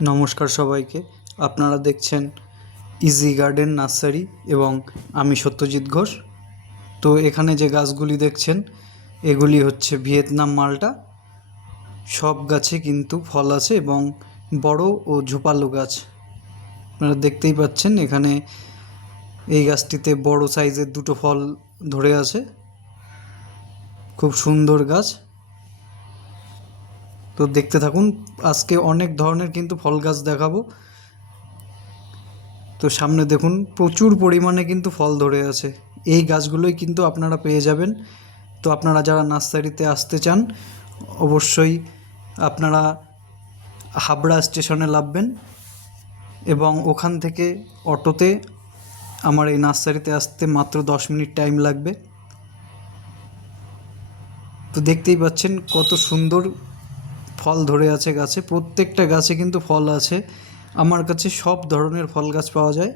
নমস্কার সবাইকে। আপনারা দেখছেন ইজি গার্ডেন নার্সারি এবং আমি সত্যজিৎ ঘোষ। তো এখানে যে গাছগুলি দেখছেন, এগুলি হচ্ছে ভিয়েতনাম মালটা। সব গাছে কিন্তু ফল আছে এবং বড় ও ঝোপালো গাছ। আপনারা দেখতেই পাচ্ছেন এখানে এই গাছটিতে বড় সাইজের দুটো ফল ধরে আছে। খুব সুন্দর গাছ। তো দেখতে থাকুন, আজকে অনেক ধরনের কিন্তু ফল গাছ দেখাবো। তো সামনে দেখুন, প্রচুর পরিমাণে কিন্তু ফল ধরে আছে। এই গাছগুলোই কিন্তু আপনারা পেয়ে যাবেন। তো আপনারা যারা নার্সারিতে আসতে চান, অবশ্যই আপনারা হাবড়া স্টেশনে নামবেন এবং ওখান থেকে অটোতে আমার এই নার্সারিতে আসতে মাত্র দশ মিনিট টাইম লাগবে। তো দেখতেই পাচ্ছেন কত সুন্দর ফল ধরে আছে গাছে, প্রত্যেকটা গাছে কিন্তু ফল আছে। আমার কাছে সব ধরনের ফল গাছ পাওয়া যায়।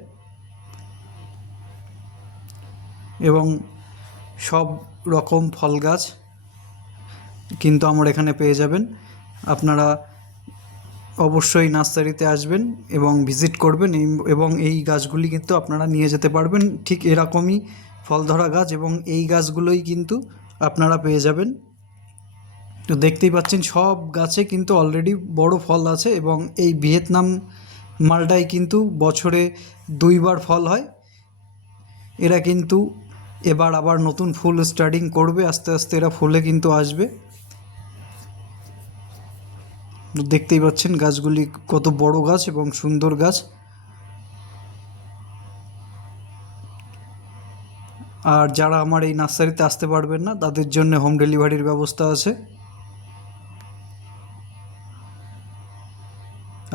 এবং সব রকম ফল গাছ কিন্তু আমার এখানে পেয়ে যাবেন। আপনারা অবশ্যই নার্সারিতে আসবেন এবং ভিজিট করবেন এবং এই গাছগুলি কিন্তু আপনারা নিয়ে যেতে পারবেন। ঠিক এরকমই ফল ধরা গাছ এবং এই গাছগুলোই কিন্তু আপনারা পেয়ে যাবেন। তো দেখতেই পাচ্ছেন, সব গাছে কিন্তু অলরেডি বড় ফল আছে এবং এই ভিয়েতনাম মালটাই কিন্তু বছরে দুইবার ফল হয়। এরা কিন্তু এবার আবার নতুন ফুল স্টার্টিং করবে, আস্তে আস্তে এরা ফুলে কিন্তু আসবে। দেখতেই পাচ্ছেন গাছগুলি কত বড় গাছ এবং সুন্দর গাছ। আর যারা আমার এই নার্সারিতে আসতে পারবেন না, তাদের জন্য হোম ডেলিভারির ব্যবস্থা আছে।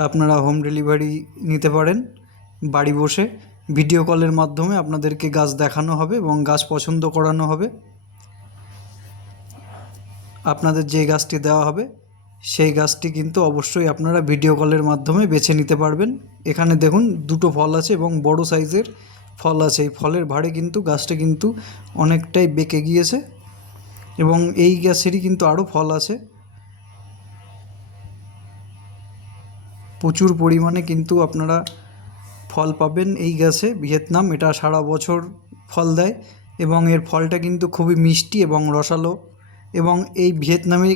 আপনারা হোম ডেলিভারি নিতে পারেন, বাড়ি বসে ভিডিও কলের মাধ্যমে আপনাদেরকে গাছ দেখানো হবে এবং গাছ পছন্দ করানো হবে। আপনাদের যে গাছটি দেওয়া হবে, সেই গাছটি কিন্তু অবশ্যই আপনারা ভিডিও কলের মাধ্যমে বেছে নিতে পারবেন। এখানে দেখুন দুটো ফল আছে এবং বড় সাইজের ফল আছে। এই ফলের ভারে কিন্তু গাছটা কিন্তু অনেকটাই বেঁকে গিয়েছে এবং এই গাছেরই কিন্তু আরও ফল আছে। প্রচুর পরিমাণে কিন্তু আপনারা ফল পাবেন এই গাছে। ভিয়েতনাম, এটা সারা বছর ফল দেয় এবং এর ফলটা কিন্তু খুবই মিষ্টি এবং রসালো এবং এই ভিয়েতনামি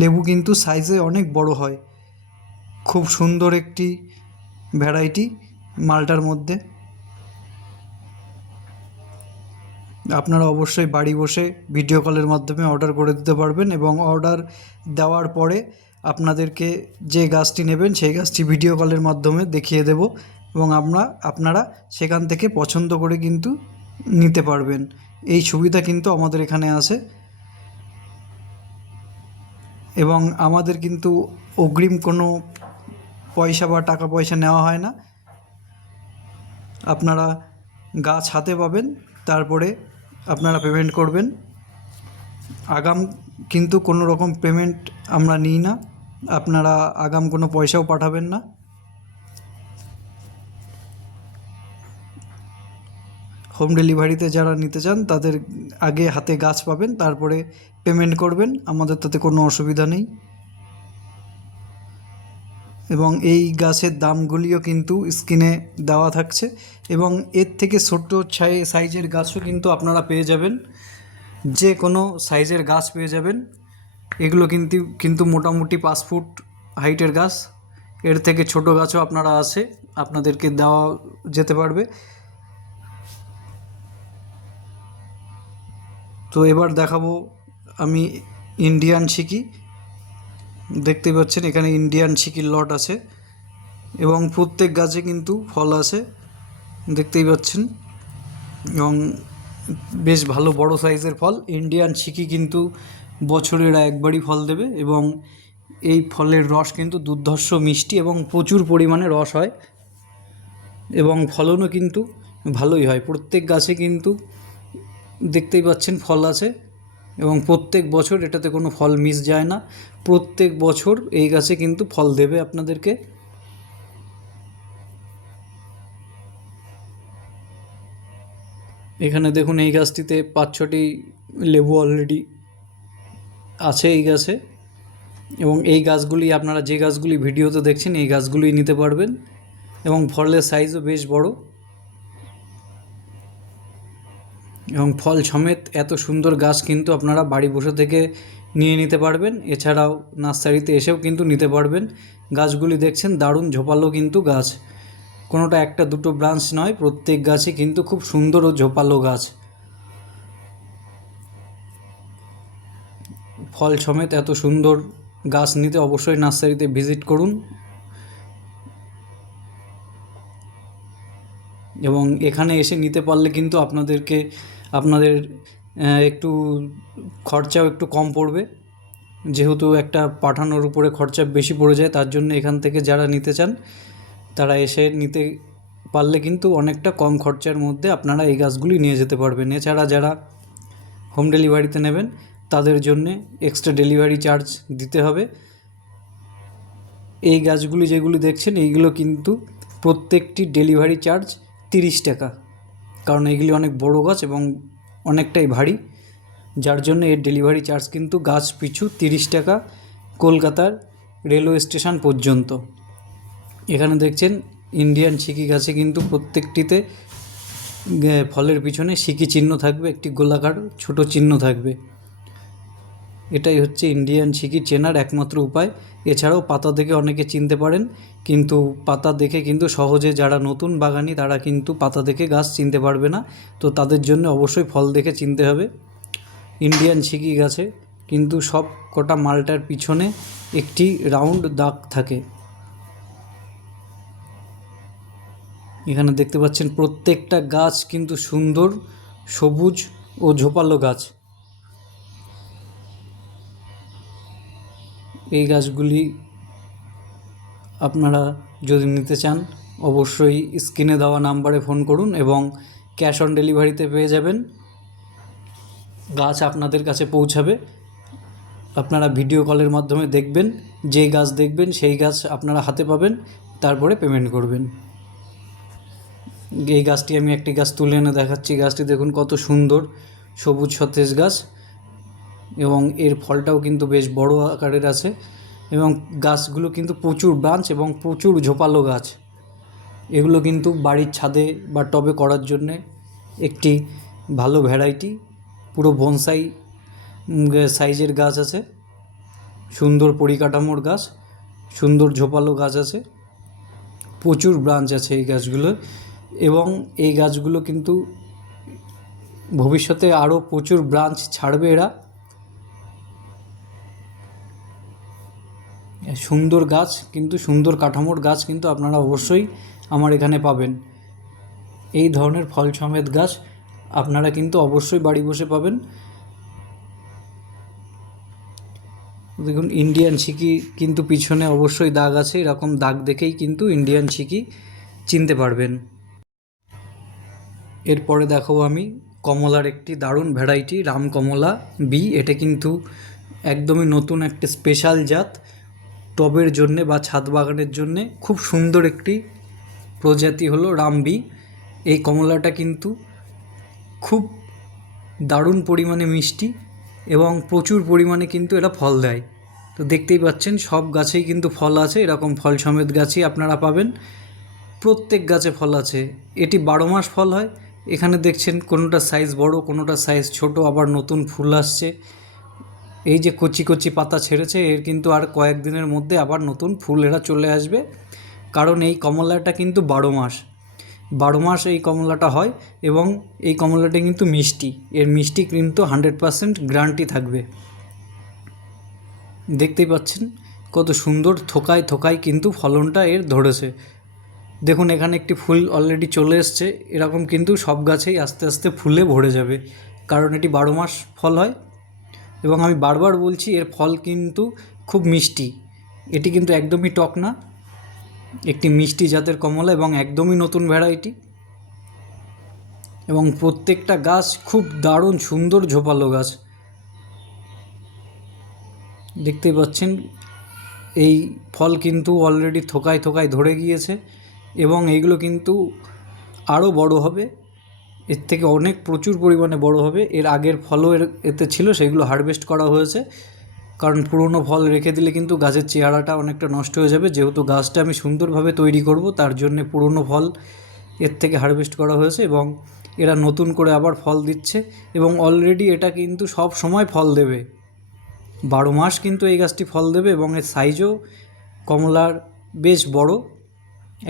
লেবু কিন্তু সাইজে অনেক বড় হয়। খুব সুন্দর একটি ভ্যারাইটি মালটার মধ্যে। আপনারা অবশ্যই বাড়ি বসে ভিডিও কলের মাধ্যমে অর্ডার করে দিতে পারবেন এবং অর্ডার দেওয়ার পরে আপনাদেরকে যে গাছটি নেবেন, সেই গাছটি ভিডিও কলের মাধ্যমে দেখিয়ে দেব এবং আমরা, আপনারা সেখান থেকে পছন্দ করে কিন্তু নিতে পারবেন। এই সুবিধা কিন্তু আমাদের এখানে আছে। এবং আমাদের কিন্তু অগ্রিম কোনো পয়সা বা টাকা পয়সা নেওয়া হয় না। আপনারা গাছ হাতে পাবেন, তারপরে আপনারা পেমেন্ট করবেন। আগাম কিন্তু কোনো রকম পেমেন্ট আমরা নিই না। আপনারা আগাম কোনো পয়সাও পাঠাবেন না। হোম ডেলিভারিতে যারা নিতে চান, তাদের আগে হাতে গাছ পাবেন, তারপরে পেমেন্ট করবেন, আমাদের তাতে কোনো অসুবিধা নেই। এবং এই গাছের দামগুলিও কিন্তু স্ক্রিনে দেওয়া থাকছে এবং এর থেকে ছোট্ট সাইজের গাছও কিন্তু আপনারা পেয়ে যাবেন। যে কোনো সাইজের গাছ পেয়ে যাবেন। এগুলো কিন্তু কিন্তু মোটামুটি পাঁচ ফুট হাইটের গাছ। এর থেকে ছোট গাছও আপনারা আছে, আপনাদেরকে দেওয়া যেতে পারবে। তো এবার দেখাবো আমি ইন্ডিয়ান শিকি দেখতেই পাচ্ছেন, এখানে ইন্ডিয়ান শিকির লট আছে। এবং প্রত্যেক গাছে কিন্তু ফল আছে, দেখতেই পাচ্ছেন। এবং বেশ ভালো বড় সাইজের ফল। ইন্ডিয়ান শিকি কিন্তু বছরের একবারই ফল দেবে এবং এই ফলের রস কিন্তু দুর্ধর্ষ মিষ্টি এবং প্রচুর পরিমাণে রস হয় এবং ফলনও কিন্তু ভালোই হয়। প্রত্যেক গাছে কিন্তু দেখতেই পাচ্ছেন ফল আছে এবং প্রত্যেক বছর এটাতে কোনো ফল মিস যায় না। প্রত্যেক বছর এই গাছে কিন্তু ফল দেবে আপনাদেরকে। এখানে দেখুন এই গাছটিতে পাঁচ ছটি লেবু অলরেডি আছে এই গাছে। এবং এই গাছগুলি, আপনারা যে গাছগুলি ভিডিওতে দেখছেন, এই গাছগুলি নিতে পারবেন। এবং ফলের সাইজও বেশ বড়। এবং ফল সমেত এত সুন্দর গাছ কিন্তু আপনারা বাড়ি বসে থেকে নিয়ে নিতে পারবেন। এছাড়াও নার্সারিতে এসেও কিন্তু নিতে পারবেন। গাছগুলি দেখছেন, দারুণ ঝোপালো কিন্তু গাছ। কোনোটা একটা দুটো ব্রাঞ্চ নয়, প্রত্যেক গাছই কিন্তু খুব সুন্দর ও ঝোপালো গাছ। ফল সমেত এত সুন্দর গাছ নিতে অবশ্যই নার্সারিতে ভিজিট করুন। এবং এখানে এসে নিতে পারলে কিন্তু আপনাদেরকে, আপনাদের একটু খরচাও একটু কম পড়বে। যেহেতু একটা পাঠানোর উপরে খরচা বেশি পড়ে যায়, তার জন্য এখান থেকে যারা নিতে চান, তারা এসে নিতে পারলে কিন্তু অনেকটা কম খরচার মধ্যে আপনারা এই গাছগুলি নিয়ে যেতে পারবেন। এছাড়া যারা হোম ডেলিভারিতে নেবেন তাদের জন্যে এক্সট্রা ডেলিভারি চার্জ দিতে হবে। এই গাছগুলি যেগুলি দেখছেন, এইগুলো কিন্তু প্রত্যেকটি ডেলিভারি চার্জ তিরিশ টাকা। কারণ এইগুলি অনেক বড় গাছ এবং অনেকটাই ভারী। যার জন্য এর ডেলিভারি চার্জ কিন্তু গাছ পিছু তিরিশ টাকা কলকাতার রেলওয়ে স্টেশন পর্যন্ত। এখানে দেখছেন ইন্ডিয়ান সিকি গাছে কিন্তু প্রত্যেকটিতে ফলের পিছনে সিকি চিহ্ন থাকবে, একটি গোলাকার ছোট চিহ্ন থাকবে। এটাই হচ্ছে ইন্ডিয়ান সিকি চেনার একমাত্র উপায়। এছাড়াও পাতা দেখে অনেকে চিনতে পারেন, কিন্তু পাতা দেখে কিন্তু সহজে যারা নতুন বাগানি, তারা কিন্তু পাতা দেখে গাছ চিনতে পারবে না। তো তাদের জন্য অবশ্যই ফল দেখে চিনতে হবে। ইন্ডিয়ান সিকি গাছে কিন্তু সব কটা মালটার পিছনে একটি রাউন্ড দাগ থাকে। এখানে দেখতে পাচ্ছেন প্রত্যেকটা গাছ কিন্তু সুন্দর সবুজ ও ঝোপালো গাছ। এই গাছগুলি আপনারা যদি নিতে চান, অবশ্যই স্ক্রিনে দেওয়া নাম্বারে ফোন করুন এবং ক্যাশ অন ডেলিভারিতে পেয়ে যাবেন। গাছ আপনাদের কাছে পৌঁছাবে। আপনারা ভিডিও কলের মাধ্যমে দেখবেন, যে গাছ দেখবেন সেই গাছ আপনারা হাতে পাবেন, তারপরে পেমেন্ট করবেন। এই গাছটি আমি একটি গাছ তুলে এনে দেখাচ্ছি। গাছটি দেখুন কত সুন্দর, সবুজ সতেজ গাছ। এবং এর ফলটাও কিন্তু বেশ বড় আকারের আছে এবং গাছগুলো কিন্তু প্রচুর ব্রাঞ্চ এবং প্রচুর ঝোপালো গাছ। এগুলো কিন্তু বাড়ির ছাদে বা টবে করার জন্যে একটি ভালো ভ্যারাইটি। পুরো বনসাই সাইজের গাছ আছে। সুন্দর পরিকাঠামোর গাছ, সুন্দর ঝোপালো গাছ আছে। প্রচুর ব্রাঞ্চ আছে এই গাছগুলো এবং এই গাছগুলো কিন্তু ভবিষ্যতে আরও প্রচুর ব্রাঞ্চ ছাড়বে এরা। সুন্দর গাছ কিন্তু সুন্দর কাঠামোর গাছ কিন্তু আপনারা অবশ্যই আমার এখানে পাবেন। এই ধরনের ফল সমেত গাছ আপনারা কিন্তু অবশ্যই বাড়ি বসে পাবেন। দেখুন ইন্ডিয়ান সিকি কিন্তু পিছনে অবশ্যই দাগ আছে, এরকম দাগ দেখেই কিন্তু ইন্ডিয়ান সিকি চিনতে পারবেন। এরপরে দেখাবো আমি কমলার একটি দারুণ ভ্যারাইটি রামকমলা বি। এটা কিন্তু একদমই নতুন একটা স্পেশাল জাত। টবের জন্যে বা ছাদ বাগানের জন্যে খুব সুন্দর একটি প্রজাতি হলো রামবি। এই কমলাটা কিন্তু খুব দারুণ পরিমাণে মিষ্টি এবং প্রচুর পরিমাণে কিন্তু এরা ফল দেয়। তো দেখতেই পাচ্ছেন, সব গাছেই কিন্তু ফল আছে, এরকম ফল সমেত গাছই আপনারা পাবেন। প্রত্যেক গাছে ফল আছে। এটি বারো মাস ফল হয়। এখানে দেখছেন কোনোটা সাইজ বড়, কোনোটা সাইজ ছোট, আবার নতুন ফুল আসছে। এই যে কচি কচি পাতা ছেড়েছে, এর কিন্তু আর কয়েকদিনের মধ্যে আবার নতুন ফুল এরা চলে আসবে। কারণ এই কমলাটা কিন্তু বারো মাস। বারো মাস এই কমলাটা হয় এবং এই কমলাটা কিন্তু মিষ্টি। এর মিষ্টি কিন্তু হান্ড্রেড পারসেন্ট গ্যারান্টি থাকবে। দেখতেই পাচ্ছেন কত সুন্দর থোকায় থোকায় কিন্তু ফলনটা এর ধরেছে। দেখুন, এখানে একটি ফুল অলরেডি চলে এসছে। এরকম কিন্তু সব গাছেই আস্তে আস্তে ফুলে ভরে যাবে। কারণ এটি বারো মাস ফল হয়। এবং আমি বারবার বলছি এর ফল কিন্তু খুব মিষ্টি। এটি কিন্তু একদমই টক না। একটি মিষ্টি জাতের কমলা এবং একদমই নতুন ভ্যারাইটি এবং প্রত্যেকটা গাছ খুব দারুণ সুন্দর ঝোপালো গাছ। দেখতেই পাচ্ছেন, এই ফল কিন্তু অলরেডি থোকায় থোকায় ধরে গিয়েছে এবং এইগুলো কিন্তু আরও বড় হবে। এর থেকে অনেক প্রচুর পরিমাণে বড় হবে। এর আগের ফলও এর, এতে ছিল, সেগুলো হারভেস্ট করা হয়েছে। কারণ পুরনো ফল রেখে দিলে কিন্তু গাছের চেহারাটা অনেকটা নষ্ট হয়ে যাবে। যেহেতু গাছটা আমি সুন্দরভাবে তৈরি করব, তার জন্য পুরনো ফল এর থেকে হারভেস্ট করা হয়েছে এবং এরা নতুন করে আবার ফল দিচ্ছে এবং অলরেডি এটা কিন্তু সব সময় ফল দেবে। বারো মাস কিন্তু এই গাছটি ফল দেবে এবং এর সাইজও কমলার বেশ বড়।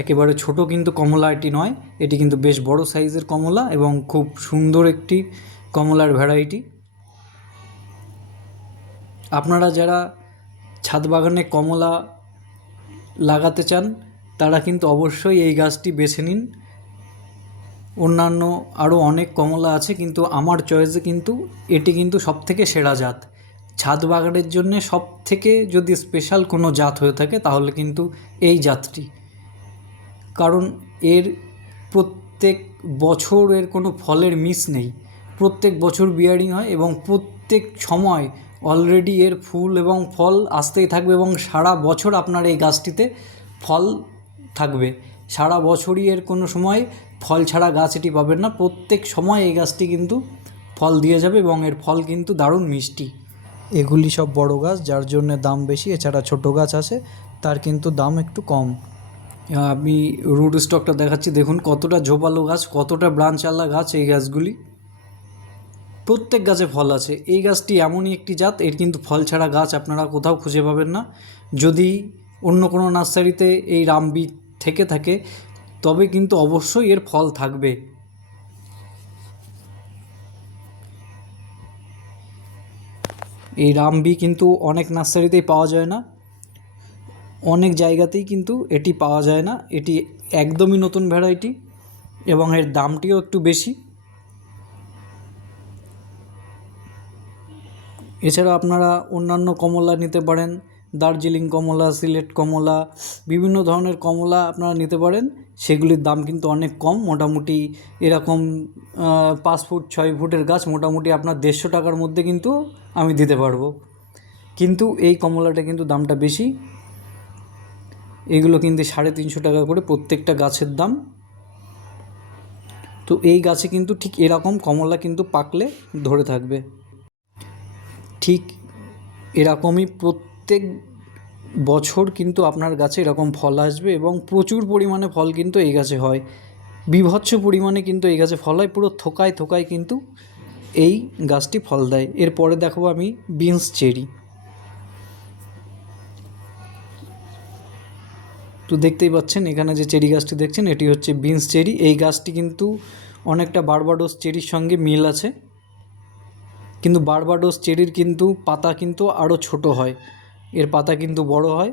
একেবারে ছোট কিন্তু কমলা এটি নয়, এটি কিন্তু বেশ বড় সাইজের কমলা এবং খুব সুন্দর একটি কমলার ভ্যারাইটি আপনারা যারা ছাদ বাগানে কমলা লাগাতে চান, তারা কিন্তু অবশ্যই এই গাছটি বেছে নিন। অন্যান্য আরও অনেক কমলা আছে, কিন্তু আমার চয়েসে কিন্তু এটি কিন্তু সব থেকে সেরা জাত। ছাদ বাগানের জন্যে সব থেকে যদি স্পেশাল কোনো জাত হয়ে থাকে, তাহলে কিন্তু এই জাতটি। কারণ এর প্রত্যেক বছর এর কোনো ফলের মিস নেই। প্রত্যেক বছর বিয়ারিং হয় এবং প্রত্যেক সময় অলরেডি এর ফুল এবং ফল আসতেই থাকবে এবং সারা বছর আপনার এই গাছটিতে ফল থাকবে। সারা বছরই এর কোনো সময় ফল ছাড়া গাছ এটি পাবেন না। প্রত্যেক সময় এই গাছটি কিন্তু ফল দিয়ে যাবে এবং এর ফল কিন্তু দারুণ মিষ্টি। এগুলি সব বড় গাছ, যার জন্য দাম বেশি, এছাড়া ছোট গাছ আছে, তার কিন্তু দাম একটু কম। আমি রুট স্টকটা দেখাচ্ছি। দেখুন, কতটা ঝোপালো গাছ, কতটা ব্রাঞ্চ আলা গাছ এই গাছগুলি। প্রত্যেক গাছে ফল আছে। এই গাছটি এমনই একটি জাত, এর কিন্তু ফল ছাড়া গাছ আপনারা কোথাও খুঁজে পাবেন না। যদি অন্য কোনো নার্সারিতে এই রামবি থেকে থাকে, তবে কিন্তু অবশ্যই এর ফল থাকবে। এই রামবি কিন্তু অনেক নার্সারিতেই পাওয়া যায় না। অনেক জায়গাতেই কিন্তু এটি পাওয়া যায় না। এটি একদমই নতুন ভ্যারাইটি এবং এর দামটিও একটু বেশি। এছাড়া আপনারা অন্যান্য কমলা নিতে পারেন, দার্জিলিং কমলা, সিলেট কমলা, বিভিন্ন ধরনের কমলা আপনারা নিতে পারেন। সেগুলির দাম কিন্তু অনেক কম। মোটামুটি এরকম পাঁচ ফুট, ছয় ফুটের গাছ মোটামুটি আপনার দেড়শো টাকার মধ্যে কিন্তু আমি দিতে পারব। কিন্তু এই কমলাটা কিন্তু দামটা বেশি। এগুলো কিন্তু সাড়ে তিনশো টাকা করে প্রত্যেকটা গাছের দাম। তো এই গাছে কিন্তু ঠিক এরকম কমলা কিন্তু পাকলে ধরে থাকবে। ঠিক এরকমই প্রত্যেক বছর কিন্তু আপনার গাছে এরকম ফল আসবে এবং প্রচুর পরিমাণে ফল কিন্তু এই গাছে হয়। বিভৎস পরিমাণে কিন্তু এই গাছে ফল হয়, পুরো থোকায় থোকায় কিন্তু এই গাছটি ফল দেয়। এরপরে দেখাবো আমি বিনস চেরি। তো দেখতেই পাচ্ছেন, এখানে যে চেরি গাছটি দেখছেন, এটি হচ্ছে বিনস চেরি। এই গাছটি কিন্তু অনেকটা বারবাডোস চেরির সঙ্গে মিল আছে। কিন্তু বারবাডোস চেরির কিন্তু পাতা কিন্তু আরও ছোট হয়। এর পাতা কিন্তু বড় হয়।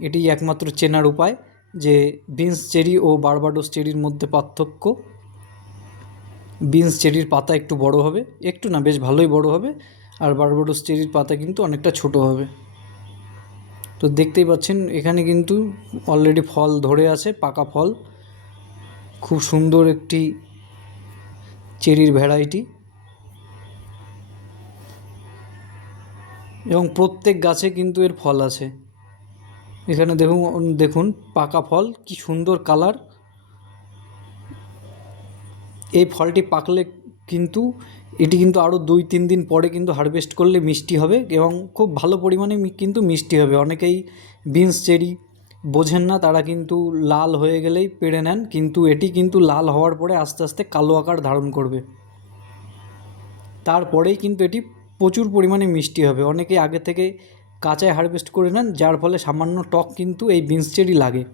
এটি একমাত্র চেনার উপায় যে বিনস চেরি ও বারবাডোস চেরির মধ্যে পার্থক্য। বিনস চেরির পাতা একটু বড় হবে, একটু না, বেশ ভালোই বড় হবে। আর বারবাডোস চেরির পাতা কিন্তু অনেকটা ছোট হবে। তো দেখতেই পাচ্ছেন, এখানে কিন্তু অলরেডি ফল ধরে আছে, পাকা ফল। খুব সুন্দর একটি চেরির ভ্যারাইটি এবং প্রত্যেক গাছে কিন্তু এর ফল আছে। এখানে দেখুন দেখুন, পাকা ফল, কি সুন্দর কালার এই ফলটি পাকলে কিন্তু এটি কিন্তু আরও দুই, তিন দিন পরে কিন্তু হারভেস্ট করলে মিষ্টি হবে এবং খুব ভালো পরিমাণে কিন্তু মিষ্টি হবে। অনেকেই বিনস চেরি বোঝেন না, তারা কিন্তু লাল হয়ে গেলেই পেড়ে নেন, কিন্তু এটি কিন্তু লাল হওয়ার পরে আস্তে আস্তে কালো আকার ধারণ করবে। তারপরেই কিন্তু এটি প্রচুর পরিমাণে মিষ্টি হবে। অনেকেই আগে থেকে কাঁচায় হারভেস্ট করে নেন, যার ফলে সামান্য টক কিন্তু এই বিনস চেরি লাগে।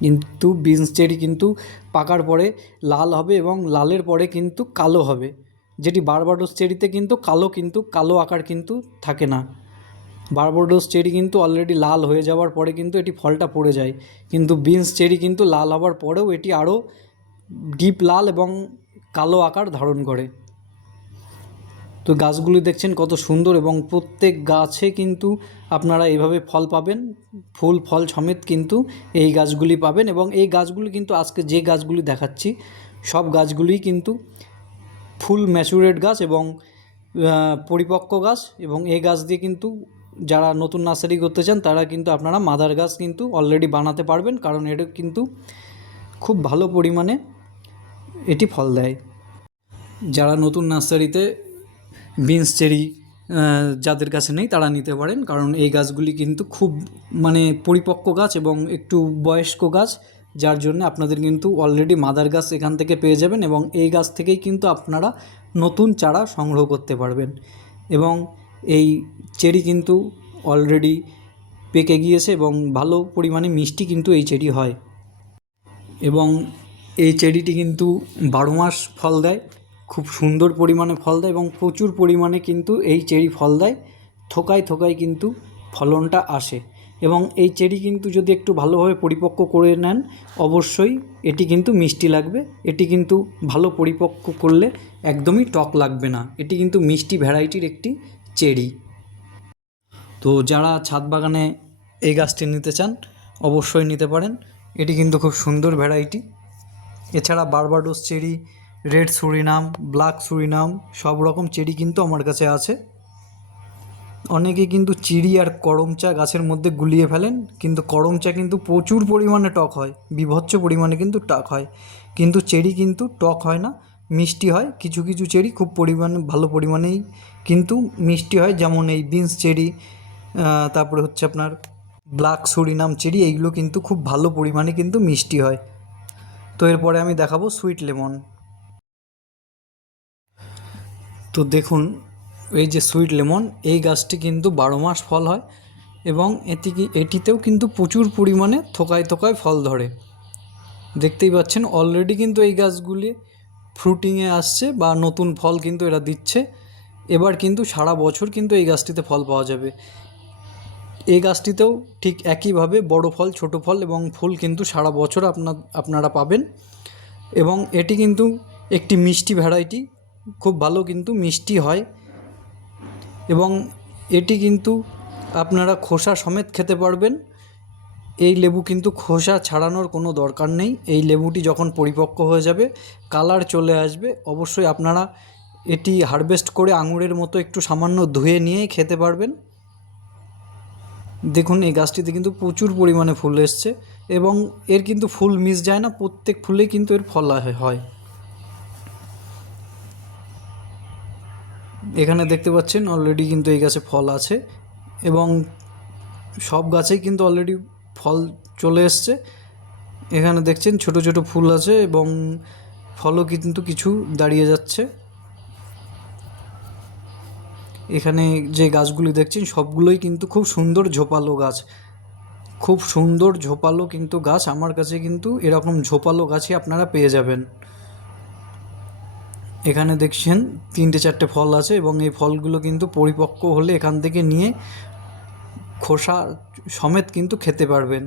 কিন্তু বিনস চেরি কিন্তু পাকার পরে লাল হবে এবং লালের পরে কিন্তু কালো হবে। যেটি বারবাডোস চেরিতে কিন্তু কালো কিন্তু কালো আকার কিন্তু থাকে না। বারবাডোস চেরি কিন্তু অলরেডি লাল হয়ে যাওয়ার পরে কিন্তু এটি ফলটা পড়ে যায়। কিন্তু বিনস চেরি কিন্তু লাল হওয়ার পরেও এটি আরও ডিপ লাল এবং কালো আকার ধারণ করে। তো গাছগুলি দেখছেন কত সুন্দর এবং প্রত্যেক গাছে কিন্তু আপনারা এভাবে ফল পাবেন, ফুল, ফল সমেত কিন্তু এই গাছগুলি পাবেন এবং এই গাছগুলি কিন্তু আজকে যে গাছগুলি দেখাচ্ছি, সব গাছগুলিই কিন্তু ফুল ম্যাচুরেট গাছ এবং পরিপক্ক গাছ এবং এই গাছ দিয়ে কিন্তু যারা নতুন নার্সারি করতে চান তারা কিন্তু আপনারা মাদার গাছ কিন্তু অলরেডি বানাতে পারবেন কারণ এটা কিন্তু খুব ভালো পরিমাণে এটি ফল দেয়। যারা নতুন নার্সারিতে বিনস চেরি যাদের কাছে নেই তারা নিতে পারেন। কারণ এই গাছগুলি কিন্তু খুব মানে পরিপক্ক গাছ এবং একটু বয়স্ক গাছ, যার জন্য আপনাদের কিন্তু অলরেডি মাদার গাছ এখান থেকে পেয়ে যাবেন এবং এই গাছ থেকেই কিন্তু আপনারা নতুন চারা সংগ্রহ করতে পারবেন। এবং এই চেরি কিন্তু অলরেডি পেকে গিয়েছে এবং ভালো পরিমাণে মিষ্টি কিন্তু এই চেরি হয়। এবং এই চেরিটি কিন্তু বারো মাস ফল দেয়। খুব সুন্দর পরিমাণে ফল দেয় এবং প্রচুর পরিমাণে কিন্তু এই চেরি ফল দেয়। থোকায় থোকায় কিন্তু ফলনটা আসে এবং এই চেরি কিন্তু যদি একটু ভালোভাবে পরিপক্ক করে নেন, অবশ্যই এটি কিন্তু মিষ্টি লাগবে। এটি কিন্তু ভালো পরিপক্ক করলে একদমই টক লাগবে না। এটি কিন্তু মিষ্টি ভ্যারাইটির একটি চেরি। তো যারা ছাদ বাগানে এই গাছটি নিতে চান, অবশ্যই নিতে পারেন। এটি কিন্তু খুব সুন্দর ভ্যারাইটি। এছাড়া Barbados cherry red Surinam, black Surinam, সব রকম চেরি কিন্তু আমার কাছে আছে। অনেকে কিন্তু চিড়ি আর করম চা গাছের মধ্যে গুলিয়ে ফেলেন, কিন্তু করম চা কিন্তু প্রচুর পরিমাণে টক হয়, বিভৎস পরিমাণে কিন্তু টক হয়। কিন্তু চেরি কিন্তু টক হয় না, মিষ্টি হয়, কিছু কিছু চেরি খুব পরিমাণে, ভালো পরিমাণেই কিন্তু মিষ্টি হয়, যেমন এই বিনস চেরি তারপরে হচ্ছে আপনার ব্ল্যাক সুরিনাম চেরি, এইগুলো কিন্তু খুব ভালো পরিমাণে কিন্তু মিষ্টি হয়। তো এরপরে আমি দেখাবো সুইট লেমন। তো দেখুন, এই যে সুইট লেমন, এই গাছটি কিন্তু বারো মাস ফল হয় এবং এটি এটিতেও কিন্তু প্রচুর পরিমাণে থোকায় থোকায় ফল ধরে। দেখতেই পাচ্ছেন অলরেডি কিন্তু এই গাছগুলি ফ্রুটিংয়ে আসছে বা নতুন ফল কিন্তু এরা দিচ্ছে। এবার কিন্তু সারা বছর কিন্তু এই গাছটিতে ফল পাওয়া যাবে। এই গাছটিতেও ঠিক একইভাবে বড় ফল, ছোট ফল এবং ফুল কিন্তু সারা বছর আপনা আপনারা পাবেন। এবং এটি কিন্তু একটি মিষ্টি ভ্যারাইটি খুব ভালো কিন্তু মিষ্টি হয়। এবং এটি কিন্তু আপনারা খোসা সমেত খেতে পারবেন। এই লেবু কিন্তু খোসা ছাড়ানোর কোনো দরকার নেই। এই লেবুটি যখন পরিপক্ক হয়ে যাবে, কালার চলে আসবে। অবশ্যই আপনারা এটি হারভেস্ট করে আঙুরের মতো একটু সামান্য ধুয়ে নিয়ে খেতে পারবেন। দেখুন, এই গাছটিতে কিন্তু প্রচুর পরিমাণে ফুল এসছে এবং এর কিন্তু ফুল মিস যায় না। প্রত্যেক ফুলেই কিন্তু এর ফল হয়। এখানে দেখতে পাচ্ছেন অলরেডি কিন্তু এই গাছে ফল আছে এবং সব গাছেই কিন্তু অলরেডি ফল চলে এসছে। এখানে দেখছেন ছোট ছোট ফুল আছে এবং ফলও কিন্তু কিছু দাঁড়িয়ে যাচ্ছে। এখানে যে গাছগুলি দেখছেন সবগুলোই কিন্তু খুব সুন্দর ঝোপালো গাছ। খুব সুন্দর ঝোপালো কিন্তু গাছ। আমার কাছে কিন্তু এরকম ঝোপালো গাছই আপনারা পেয়ে যাবেন। এখানে দেখছেন তিনটে চারটে ফল আছে এবং এই ফলগুলো কিন্তু পরিপক্ক হলে এখান থেকে নিয়ে খোসা সমেত কিন্তু খেতে পারবেন।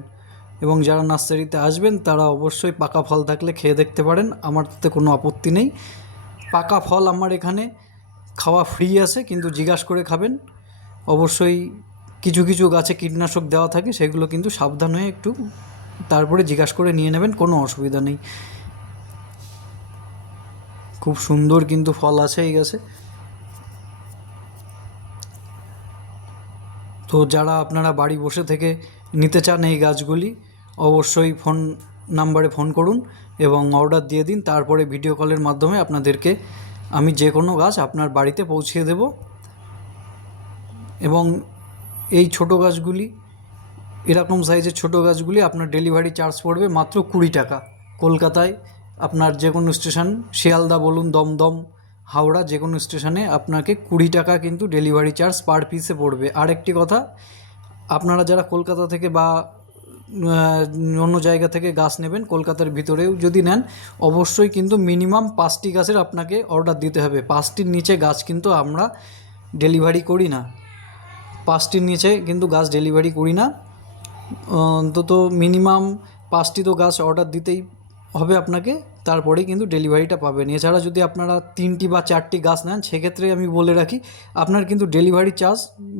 এবং যারা নার্সারিতে আসবেন, তারা অবশ্যই পাকা ফল থাকলে খেয়ে দেখতে পারেন। আমার তাতে কোনো আপত্তি নেই। পাকা ফল আমার এখানে খাওয়া ফ্রি আছে, কিন্তু জিজ্ঞাসা করে খাবেন। অবশ্যই কিছু কিছু গাছে কীটনাশক দেওয়া থাকে, সেগুলো কিন্তু সাবধান হয়ে একটু তারপরে জিজ্ঞাসা করে নিয়ে নেবেন, কোনো অসুবিধা নেই। খুব সুন্দর কিন্তু ফল আছে এই গাছে। তো যারা আপনারা বাড়ি বসে থেকে নিতে চান এই গাছগুলি, অবশ্যই ফোন নাম্বারে ফোন করুন এবং অর্ডার দিয়ে দিন, তারপরে ভিডিও কলের মাধ্যমে আপনাদেরকে আমি যে কোনো গাছ আপনার বাড়িতে পৌঁছিয়ে দেব। এবং এই ছোট গাছগুলি, এরকম সাইজের ছোট গাছগুলি আপনার ডেলিভারি চার্জ পড়বে মাত্র কুড়ি টাকা। কলকাতায় আপনার যে কোনো স্টেশন, শিয়ালদা বলুন, দমদম, হাওড়া, যে কোনো স্টেশনে আপনাকে কুড়ি টাকা কিন্তু ডেলিভারি চার্জ পার পিসে পড়বে। আরেকটি কথা, আপনারা যারা কলকাতা থেকে বা অন্য জায়গা থেকে গাছ নেবেন, কলকাতার ভিতরেও যদি নেন, অবশ্যই কিন্তু মিনিমাম পাঁচটি গাছের আপনাকে অর্ডার দিতে হবে। পাঁচটির নিচে গাছ কিন্তু আমরা ডেলিভারি করি না। পাঁচটির নিচে কিন্তু গাছ ডেলিভারি করি না। অন্তত মিনিমাম পাঁচটি তো গাছ অর্ডার দিতেই হবে আপনাকে, তারপরেই কিন্তু ডেলিভারিটা পাবেন। এছাড়া যদি আপনারা তিনটি বা চারটি গাছ নেন, সেক্ষেত্রে আমি বলে রাখি, আপনার কিন্তু ডেলিভারি চার্জ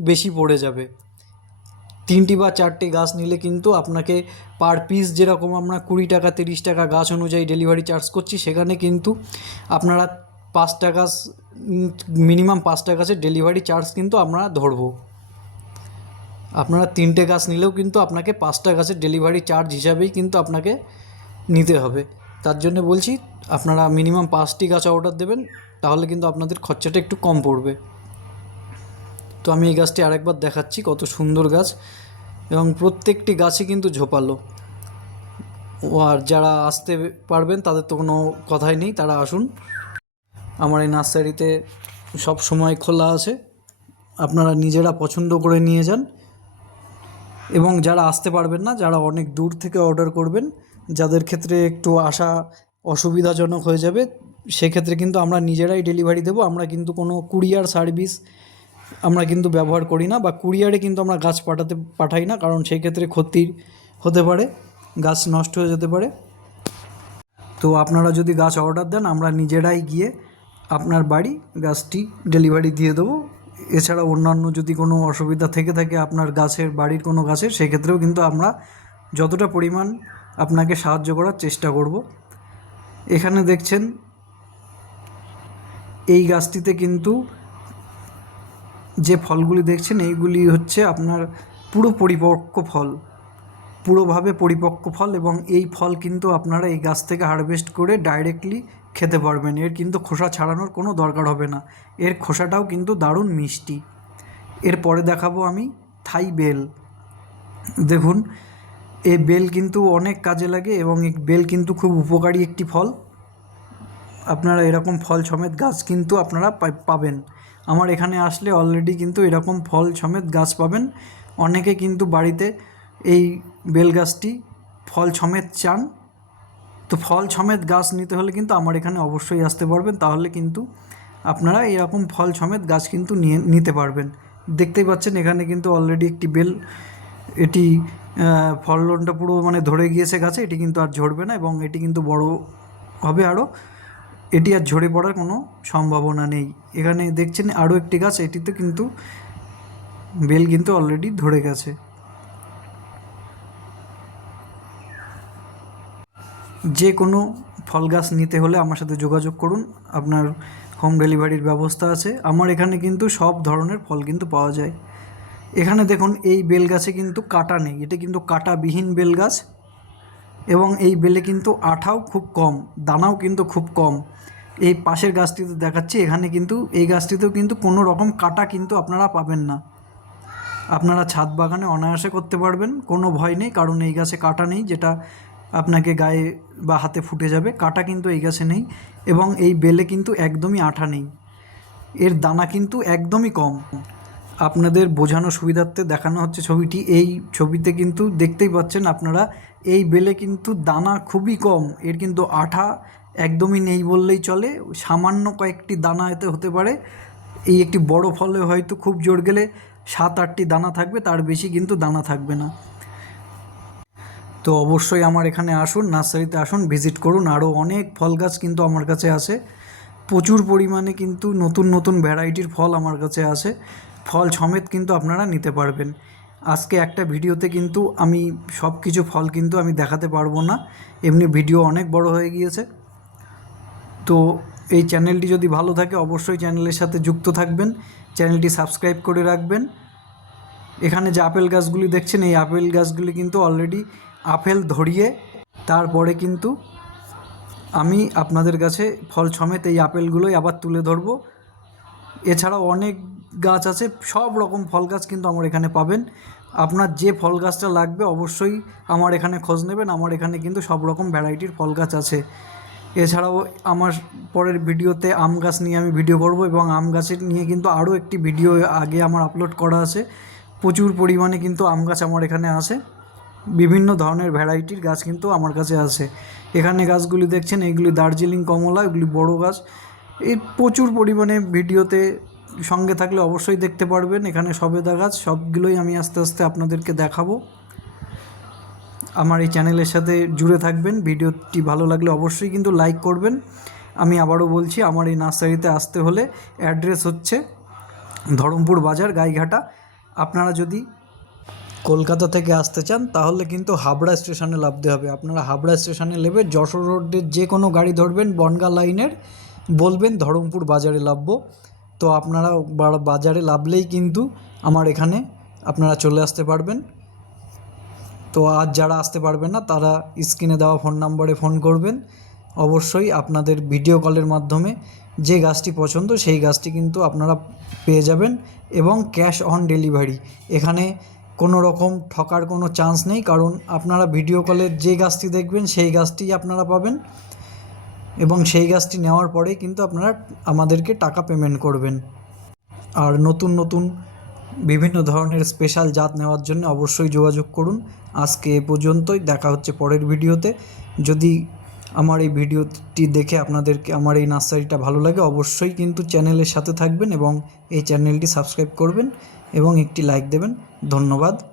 বেশি পড়ে যাবে। তিনটি বা চারটি গাছ নিলে কিন্তু আপনাকে পার পিস যেরকম আমরা কুড়ি টাকা, তিরিশ টাকা গাছ অনুযায়ী ডেলিভারি চার্জ করছি, সেখানে কিন্তু আপনারা পাঁচটা গাছ, মিনিমাম পাঁচটা গাছের ডেলিভারি চার্জ কিন্তু আমরা ধরবো। আপনারা তিনটে গাছ নিলেও কিন্তু আপনাকে পাঁচটা গাছের ডেলিভারি চার্জ হিসাবেই কিন্তু আপনাকে নিতে হবে। তার জন্য বলছি, আপনারা মিনিমাম পাঁচটি গাছ অর্ডার দেবেন, তাহলে কিন্তু আপনাদের খরচাটা একটু কম পড়বে। তো আমি এই গাছটি আরেকবার দেখাচ্ছি, কত সুন্দর গাছ। এবং প্রত্যেকটি গাছই কিন্তু ঝোপালো। আর যারা আসতে পারবেন, তাদের তো কোনো কথাই নেই, তারা আসুন। আমার এই নার্সারিতে সব সময় খোলা আছে। আপনারা নিজেরা পছন্দ করে নিয়ে যান। এবং যারা আসতে পারবেন না, যারা অনেক দূর থেকে অর্ডার করবেন যাদের ক্ষেত্রে একটু আসা অসুবিধাজনক হয়ে যাবে, সেক্ষেত্রে কিন্তু আমরা নিজেরাই ডেলিভারি দেবো। আমরা কিন্তু কোনো কুরিয়ার সার্ভিস আমরা কিন্তু ব্যবহার করি না বা কুরিয়ারে কিন্তু আমরা গাছ পাঠাতে, পাঠাই না, কারণ সেই ক্ষেত্রে ক্ষতি হতে পারে, গাছ নষ্ট হয়ে যেতে পারে। তো আপনারা যদি গাছ অর্ডার দেন, আমরা নিজেরাই গিয়ে আপনার বাড়ি গাছটি ডেলিভারি দিয়ে দেবো। এছাড়া অন্যান্য যদি কোনো অসুবিধা থেকে থাকে আপনার গাছের, বাড়ির কোনো গাছের, সেক্ষেত্রেও কিন্তু আমরা যতটা পরিমাণ আপনাকে সাহায্য করার চেষ্টা করব। এখানে দেখছেন, এই গাছটিতে কিন্তু যে ফলগুলি দেখছেন, এইগুলি হচ্ছে আপনার পুরো পরিপক্ক ফল, পুরোভাবে পরিপক্ক ফল এবং এই ফল কিন্তু আপনারা এই গাছ থেকে হারভেস্ট করে ডাইরেক্টলি খেতে পারবেন। এর কিন্তু খোসা ছাড়ানোর কোনো দরকার হবে না। এর খোসাটাও কিন্তু দারুণ মিষ্টি। এরপরে দেখাবো আমি থাই বেল। দেখুন এই বেল কিন্তু অনেক কাজে লাগে এবং এই বেল কিন্তু খুব উপকারী একটি ফল। আপনারা এরকম ফল সমেত গাছ কিন্তু আপনারা পাবেন। আমার এখানে আসলে অলরেডি কিন্তু এরকম ফল সমেত গাছ পাবেন। অনেকে কিন্তু বাড়িতে এই বেল গাছটি ফল সমেত চান। তো ফল সমেত গাছ নিতে হলে কিন্তু আমার এখানে অবশ্যই আসতে পারবেন। তাহলে কিন্তু আপনারা এরকম ফল সমেত গাছ কিন্তু নিয়ে নিতে পারবেন। দেখতেই পাচ্ছেন এখানে কিন্তু অলরেডি একটি বেল এটি আহ, ফলনটা পুরো মানে ধরে গিয়েছে গাছে এটি কিন্তু আর ঝরবে না এবং এটি কিন্তু বড় হবে আরও এটি আর ঝরে পড়ার কোনো সম্ভাবনা নেই। এখানে দেখছেন আরও একটি গাছ এটিতে কিন্তু বেল কিন্তু অলরেডি ধরে গেছে। যে কোনো ফল গাছ নিতে হলে আমার সাথে যোগাযোগ করুন। আপনার হোম ডেলিভারির ব্যবস্থা আছে। আমার এখানে কিন্তু সব ধরনের ফল কিন্তু পাওয়া যায়। এখানে দেখুন, এই বেল গাছে কিন্তু কাটা নেই। এটা কিন্তু কাটাবিহীন বেল গাছ এবং এই বেলে কিন্তু আঠাও খুব কম, দানাও কিন্তু খুব কম। এই পাশের গাছটিতে দেখাচ্ছি, এখানে কিন্তু, এই গাছটিতেও কিন্তু কোনো রকম কাটা কিন্তু আপনারা পাবেন না। আপনারা ছাদ বাগানে অনায়াসে করতে পারবেন, কোনো ভয় নেই, কারণ এই গাছে কাটা নেই, যেটা আপনাকে গায়ে বা হাতে ফুটে যাবে। কাটা কিন্তু এই গাছে নেই এবং এই বেলে কিন্তু একদমই আঠা নেই। এর দানা কিন্তু একদমই কম। আপনাদের বোঝানো সুবিধার্থে দেখানো হচ্ছে ছবিটি। এই ছবিতে কিন্তু দেখতেই পাচ্ছেন আপনারা, এই বেলে কিন্তু দানা খুবই কম। এর কিন্তু আঠা একদমই নেই বললেই চলে। সামান্য কয়েকটি দানা এতে হতে পারে। এই একটি বড় ফলে হয়তো খুব জোর গেলে সাত, আটটি দানা থাকবে, তার বেশি কিন্তু দানা থাকবে না। তো অবশ্যই আমার এখানে আসুন, নার্সারিতে আসুন, ভিজিট করুন। আরও অনেক ফল গাছ কিন্তু আমার কাছে আছে। প্রচুর পরিমাণে কিন্তু নতুন নতুন ভ্যারাইটির ফল আমার কাছে আছে। ফল সমেত কিন্তু আপনারা নিতে পারবেন। আজকে একটা ভিডিওতে কিন্তু আমি সব কিছু ফল কিন্তু আমি দেখাতে পারব না। এমনি ভিডিও অনেক বড় হয়ে গিয়েছে। তো এই চ্যানেলটি যদি ভালো থাকে অবশ্যই চ্যানেলের সাথে যুক্ত থাকবেন। চ্যানেলটি সাবস্ক্রাইব করে রাখবেন। এখানে যে আপেল গাছগুলি দেখছেন, এই আপেল গাছগুলি কিন্তু অলরেডি আপেল ধরিয়ে তারপরে কিন্তু আমি আপনাদের কাছে ফল সমেত এই আপেলগুলোই আবার তুলে ধরবো। এছাড়াও অনেক গাছ আছে, সব রকম ফল গাছ কিন্তু আমার এখানে পাবেন। আপনার যে ফল গাছটা লাগবে অবশ্যই আমার এখানে খোঁজ নেবেন, আমার এখানে কিন্তু সব রকম ভ্যারাইটির ফল গাছ আছে। এছাড়াও আমার পরের ভিডিওতে আম গাছ নিয়ে আমি ভিডিও করব এবং আম গাছের নিয়ে কিন্তু আরও একটি ভিডিও আগে আমার আপলোড করা আছে। প্রচুর পরিমাণে কিন্তু আম গাছ আমার এখানে আছে। বিভিন্ন ধরনের ভ্যারাইটির গাছ কিন্তু আমার কাছে আছে। এখানে গাছগুলি দেখছেন, এগুলি দার্জিলিং কমলা, এগুলি বড় গাছ। এই প্রচুর পরিমাণে ভিডিওতে সঙ্গে থাকলে অবশ্যই দেখতে পারবেন। এখানে সবেদা গাছ, সবগুলোই আমি আস্তে আস্তে আপনাদেরকে দেখাবো। আমার এই চ্যানেলের সাথে জুড়ে থাকবেন। ভিডিওটি ভালো লাগলে অবশ্যই কিন্তু লাইক করবেন। আমি আবারও বলছি, আমার এই নার্সারিতে আসতে হলে অ্যাড্রেস হচ্ছে ধরমপুর বাজার, গাইঘাটা। আপনারা যদি কলকাতা থেকে আসতে চান, তাহলে কিন্তু হাবড়া স্টেশনে লাভতে হবে। আপনারা হাবড়া স্টেশনে নেবে, যশোর রোডের যে কোনো গাড়ি ধরবেন, বনগা লাইনের। বলবেন, ধরমপুর বাজারে নামবো তো আপনারা বাজারে নামলেই কিন্তু আমার এখানে আপনারা চলে আসতে পারবেন। তো আজ যারা আসতে পারবেন না, তারা স্ক্রিনে দেওয়া ফোন নম্বরে ফোন করবেন। অবশ্যই আপনাদের ভিডিও কলের মাধ্যমে যে গাছটি পছন্দ, সেই গাছটি কিন্তু আপনারা পেয়ে যাবেন এবং ক্যাশ অন ডেলিভারি। এখানে কোনো রকম ঠকার কোনো চান্স নেই, কারণ আপনারা ভিডিও কলে যে গাছটি দেখবেন, সেই গাছটি আপনারা পাবেন। এবং সেই গাছটি নেওয়ার পরেই কিন্তু আপনারা আমাদেরকে টাকা পেমেন্ট করবেন। আর নতুন নতুন বিভিন্ন ধরনের স্পেশাল জাত নেওয়ার জন্য অবশ্যই যোগাযোগ করুন। আজকে এ পর্যন্তই, দেখা হচ্ছে পরের ভিডিওতে। যদি আমার এই ভিডিওটি দেখে আপনাদেরকে আমার এই নার্সারিটা ভালো লাগে, অবশ্যই কিন্তু চ্যানেলের সাথে থাকবেন এবং এই চ্যানেলটি সাবস্ক্রাইব করবেন এবং একটি লাইক দেবেন। ধন্যবাদ।